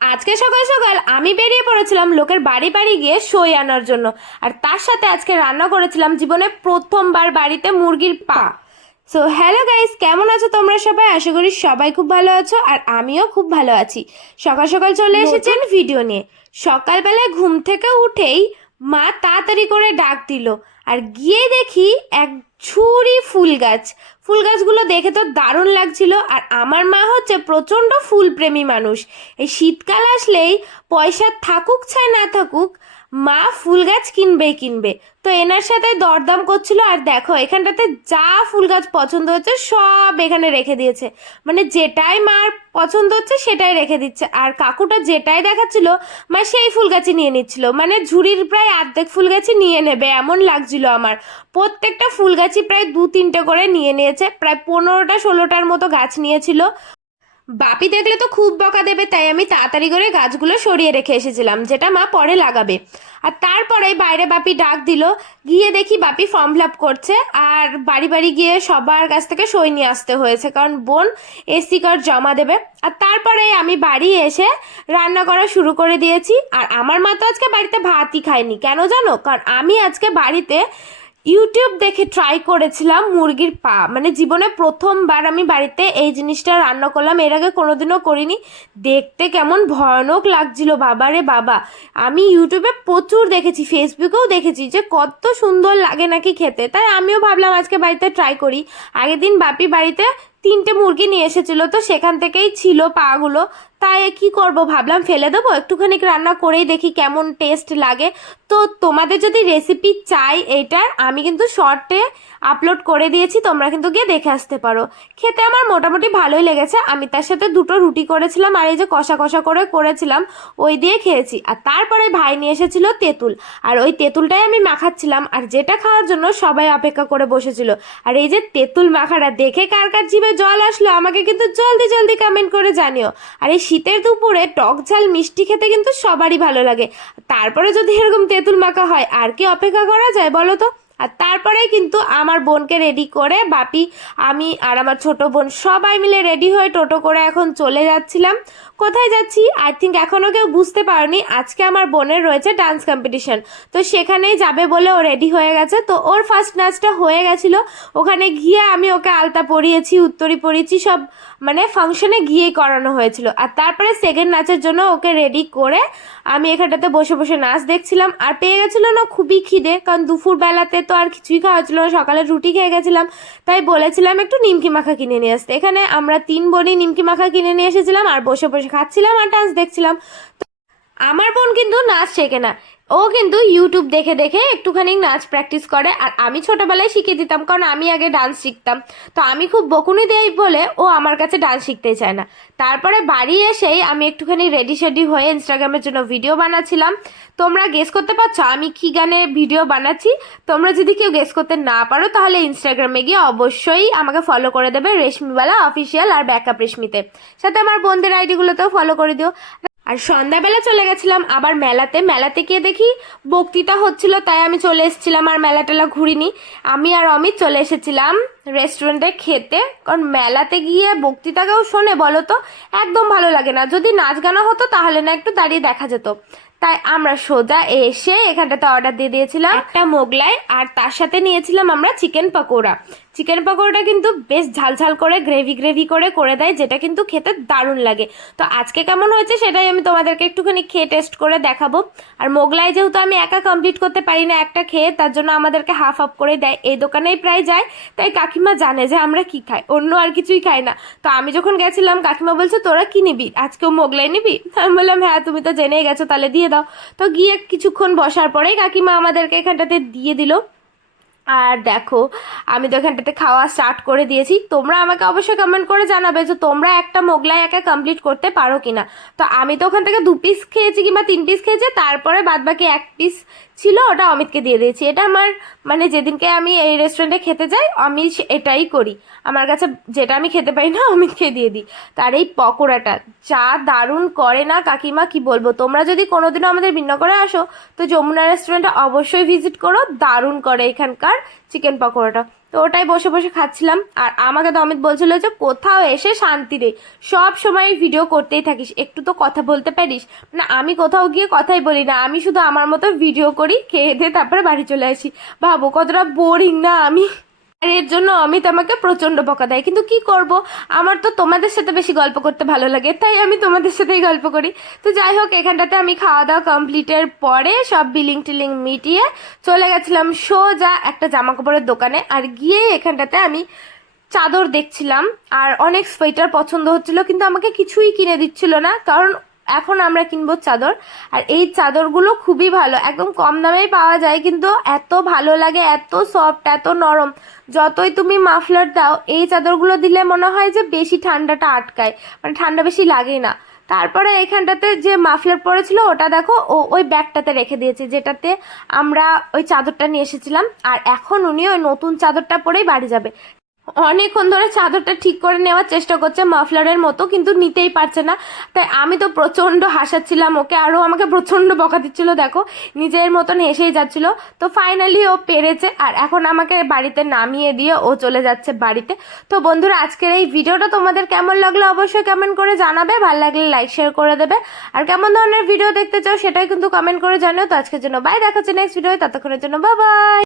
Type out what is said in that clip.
আজকে সকাল সকাল আমি বেরিয়ে পড়েছিলাম লোকের বাড়ি বাড়ি গিয়ে সই আনার জন্য। আর তার সাথে আজকে রান্না করেছিলাম জীবনে প্রথমবার বাড়িতে মুরগির পা। সো হ্যালো গাইস কেমন আছো তোমরা সবাই? আশা করি সবাই খুব ভালো আছো আর আমিও খুব ভালো আছি। সকাল সকাল চলে এসেছেন ভিডিও নিয়ে। সকালবেলায় ঘুম থেকে উঠেই মা তাড়াতাড়ি করে ডাক দিল। আর গিয়ে দেখি এক ঝুড়ি ফুল গাছ। ফুল গাছগুলো দেখে তো দারুণ লাগছিল। আর আমার মা হচ্ছে প্রচণ্ড ফুলপ্রেমী মানুষ। এই শীতকাল আসলেই পয়সা থাকুক চাই না থাকুক মা ফুল গাছ কিনবেই কিনবে। তো এনার সাথে দরদাম করছিল আর দেখো, এখানটাতে যা ফুল গাছ পছন্দ হচ্ছে সব এখানে রেখে দিয়েছে। মানে যেটাই মার পছন্দ হচ্ছে সেটাই রেখে দিচ্ছে। আর কাকুটা যেটাই দেখাচ্ছিল, মা সেই ফুল গাছই নিয়ে নিচ্ছিল। মানে ঝুড়ির প্রায় অর্ধেক ফুল গাছই নিয়ে নেবে, এমন লাগছিল আমার। প্রত্যেকটা ফুল গাছই প্রায় দু তিনটে করে নিয়ে নিয়েছে, প্রায় পনেরোটা, ষোলোটার মতো গাছ নিয়েছিল। বাপি দেখলে তো খুব বকা দেবে, তাই আমি তাড়াতাড়ি করে গাছগুলো সরিয়ে রেখে এসেছিলাম, যেটা মা পরে লাগাবে। আর তারপরে বাইরে বাপি ডাক দিল, গিয়ে দেখি বাপি ফর্ম ফিল করছে, আর বাড়ি বাড়ি গিয়ে সবার কাছ থেকে সই নিয়ে আসতে হয়েছে, কারণ বোন এসি কার্ড জমা দেবে। আর তারপরে আমি বাড়ি এসে রান্না করা শুরু করে দিয়েছি, আর আমার মা তো আজকে বাড়িতে ভাতই খায়নি, কেন জানো? কারণ আমি আজকে বাড়িতে ইউটিউব দেখে ট্রাই করেছিলাম মুরগির পা। মানে জীবনে প্রথমবার আমি বাড়িতে এই জিনিসটা রান্না করলাম। এর আগে কোনোদিনও করিনি। দেখতে কেমন ভয়ানক লাগছিল। বাবা রে বাবা। আমি ইউটিউবে প্রচুর দেখেছি ফেসবুকেও দেখেছি যে কত সুন্দর লাগে নাকি খেতে। তাই আমিও ভাবলাম আজকে বাড়িতে ট্রাই করি। আগের দিন বাপি বাড়িতে তিনটে মুরগি নিয়ে এসেছিল, তো সেখান থেকেই ছিল পাগুলো। তাই কি করব ভাবলাম, ফেলে দেবো, একটুখানি রান্না করেই দেখি কেমন টেস্ট লাগে। তো তোমাদের যদি রেসিপি চাই এইটার আমি কিন্তু শর্টে আপলোড করে দিয়েছি, তোমরা কিন্তু গিয়ে দেখে আসতে পারো। খেতে আমার মোটামুটি ভালোই লেগেছে, আমি তার সাথে দুটো রুটি করেছিলাম, আর এই যে কষা কষা করে করেছিলাম, ওই দিয়ে খেয়েছি। আর তারপরে ভাই নিয়ে এসেছিল তেঁতুল, আর ওই তেঁতুলটাই আমি মাখাচ্ছিলাম, আর যেটা খাওয়ার জন্য সবাই অপেক্ষা করে বসেছিল। আর এই যে তেঁতুল মাখাটা, দেখে কার কার জিভে জল আসলো, আমাকে কিন্তু জলদি জলদি কমেন্ট করে জানিও। আর এই শীতের দুপুরে টক ঝাল, মিষ্টি খেতে কিন্তু সবারই ভালো লাগে। তারপরে যদি এরকম তেঁতুল মাখা হয়, আর কি অপেক্ষা করা যায় বলো তো? আর তারপরে কিন্তু আমার বোনকে রেডি করে বাপি, আমি আর আমার ছোট বোন সবাই মিলে রেডি হয়ে টোটো করে এখন চলে যাচ্ছিলাম। কোথায় যাচ্ছি? আই থিঙ্ক এখনও কেউ বুঝতে পারোনি। আজকে আমার বোনের রয়েছে ডান্স কম্পিটিশন তো সেখানেই যাবে বলে ও রেডি হয়ে গেছে। তো ওর ফার্স্ট নাচটা হয়ে গেছিল। ওখানে গিয়ে আমি ওকে আলতা পরিয়েছি, উত্তরি পরিয়েছি, সব মানে ফাংশনে গিয়েই করানো হয়েছিল। আর তারপরে সেকেন্ড নাচের জন্য ওকে রেডি করে আমি এখানটাতে বসে বসে নাচ দেখছিলাম। আর পেয়ে গেছিল না খুবই খিদে, কারণ দুপুর বেলাতে তো আর কিছুই খাওয়া ছিল না। সকালে রুটি খেয়ে গেছিলাম, তাই বলেছিলাম একটু নিমকি মাখা কিনে নিয়ে আসতে। এখানে আমরা তিন বোনই নিমকি মাখা কিনে নিয়ে এসেছিলাম আর বসে বসে খাচ্ছিলাম আর ডান্স দেখছিলাম। আমার বোন কিন্তু নাচ শেখে না। ও কিন্তু ইউটিউব দেখে দেখে একটুখানি নাচ প্র্যাকটিস করে, আর আমি ছোটবেলায় শিখিয়ে দিতাম, কারণ আমি আগে ডান্স শিখতাম। তো আমি খুব বকুনি দেই বলে ও আমার কাছে ডান্স শিখতে চায় না। তারপরে বাড়ি এসেই আমি একটুখানি রেডি শেডি হয়ে ইনস্টাগ্রামের জন্য ভিডিও বানাচ্ছিলাম। তোমরা গেস করতে পারছ, আমি কি গানে ভিডিও বানাচ্ছি? তোমরা যদি কেউ গেস করতে না পারো, তাহলে ইনস্টাগ্রামে গিয়ে অবশ্যই আমাকে ফলো করে দেবে রেশমিওয়ালা অফিসিয়াল আর ব্যাকআপ রেশমিতে সাথে আমার বন্ধুদের আইডিগুলোতেও ফলো করে দিও। আর সন্ধ্যাবেলা চলে গেছিলাম আবার মেলাতে। মেলাতে গিয়ে দেখি বক্তৃতা হচ্ছিল, তাই আমি চলে এসেছিলাম আর মেলা টেলা ঘুরিনি। আমি আর অমিত চলে এসেছিলাম। রেস্টুরেন্টে খেতে, কারণ মেলাতে গিয়ে বক্তৃতা কেউ শোনে বলো তো একদম ভালো লাগে না। যদি নাচ গানা হতো, তাহলে না একটু দাঁড়িয়ে দেখা যেত। তাই আমরা সোজা এসে এখানটাতে অর্ডার দিয়ে দিয়েছিলাম একটা মোগলাই, আর তার সাথে নিয়েছিলাম আমরা চিকেন পকোড়া। চিকেন পকোড়াটা কিন্তু বেশ ঝাল ঝাল করে গ্রেভি গ্রেভি করে করে দেয়, যেটা কিন্তু খেতে দারুণ লাগে। তো আজকে কেমন হয়েছে সেটাই আমি তোমাদেরকে একটুখানি খেয়ে টেস্ট করে দেখাবো। আর মোগলাই যেহেতু আমি একা কমপ্লিট করতে পারি না একটা খেয়ে, তার জন্য আমাদেরকে হাফ হাফ করে দেয়। এই দোকানেই প্রায় যায়, তাই কাকিমা জানে যে আমরা কি খাই, অন্য আর কিছুই খাই না। তো আমি যখন গেছিলাম, কাকিমা বলছে, তোরা কি নিবি? আজকেও মোগলাই নিবি? আমি বললাম হ্যাঁ তুমি তো জেনেই গেছো, তাহলে দিয়ে দাও। তো গিয়ে কিছুক্ষণ বসার পরেই কাকিমা আমাদেরকে এখানটাতে দিয়ে দিল। আর দেখো, আমি তো এখানটাতে খাওয়া স্টার্ট করে দিয়েছি। তোমরা আমাকে অবশ্যই কমেন্ট করে জানাবে যে তোমরা একটা মোগলাই একা কমপ্লিট করতে পারো কিনা। তো আমি তো ওখান থেকে দু পিস খেয়েছি কিংবা তিন পিস খেয়েছি, তারপরে বাদ বাকি এক পিস ছিল, ওটা অমিতকে দিয়ে দিয়েছি। এটা আমার মানে যেদিনকে আমি এই রেস্টুরেন্টে খেতে যাই, আমি এটাই করি। আমার কাছে যেটা আমি খেতে পারি না, অমিতকে দিয়ে দিই। তার এই পকোড়াটা, যা দারুণ করে না কাকিমা, কি বলব? তোমরা যদি কোনোদিনও আমাদের বিন্নগরে আসো, তো যমুনা রেস্টুরেন্টে অবশ্যই ভিজিট করো, দারুণ করে এখানকার চিকেন পকোড়াটা। তো ওটাই বসে বসে খাচ্ছিলাম। আর আমাকে তো অমিত বলছিল যে, কোথাও এসে শান্তি নেই সব সময় ভিডিও করতেই থাকিস। একটু তো কথা বলতে পারিস। মানে আমি কোথাও গিয়ে কথাই বলি না। আমি শুধু আমার মতো ভিডিও করি, খেয়ে দিয়ে তারপরে বাড়ি চলে আসি। ভাবো কতটা বোরিং না আমি। এর জন্য অমিত আমাকে প্রচণ্ড বকা দেয়। কিন্তু কি করব? আমার তো তোমাদের সাথে বেশি গল্প করতে ভালো লাগে, তাই আমি তোমাদের সাথেই গল্প করি। তো যাই হোক, এখানটাতে আমি খাওয়া দাওয়া কমপ্লিটের পরে সব বিলিং টিলিং মিটিয়ে চলে গেছিলাম সোজা একটা জামা কাপড়ের দোকানে। আর গিয়ে এখানটাতে আমি চাদর দেখছিলাম। আর অনেক সোয়েটার পছন্দ হচ্ছিল, কিন্তু আমাকে কিছুই কিনে দিচ্ছিল না। কারণ এখন আমরা কিনবো চাদর। আর এই চাদরগুলো খুবই ভালো। একদম কম দামেই পাওয়া যায়, কিন্তু এত ভালো লাগে, এত সফট এত নরম। যতই তুমি মাফলার দাও, এই চাদরগুলো দিলে মনে হয় যে বেশি ঠান্ডাটা আটকায়। মানে ঠান্ডা বেশি লাগেই না। তারপরে এখানটাতে যে মাফলার পরেছিল, ওটা দেখো, ও ওই ব্যাগটাতে রেখে দিয়েছে, যেটাতে আমরা ওই চাদরটা নিয়ে এসেছিলাম। আর এখন উনি ওই নতুন চাদরটা পরেই বাড়ি যাবে। অনেকক্ষণ ধরে চাদরটা ঠিক করে নেওয়ার চেষ্টা করছে মাফলারের মতো, কিন্তু নিতেই পারছে না। তাই আমি তো প্রচণ্ড হাসাচ্ছিলাম ওকে, আরও আমাকে প্রচণ্ড বকা দিচ্ছিল, দেখো, নিজের মতন হেসেই যাচ্ছিল। তো ফাইনালি ও পেরেছে, আর এখন আমাকে বাড়িতে নামিয়ে দিয়ে ও চলে যাচ্ছে বাড়িতে। তো বন্ধুরা, আজকের এই ভিডিওটা তোমাদের কেমন লাগল অবশ্যই কমেন্ট করে জানাবে, ভালো লাগলে লাইক শেয়ার করে দেবে। আর কেমন ধরনের ভিডিও দেখতে চাও সেটাই কিন্তু কমেন্ট করে জানিও। তো আজকের জন্য বাই দেখাচ্ছে নেক্সট ভিডিও ততক্ষণের জন্য বাই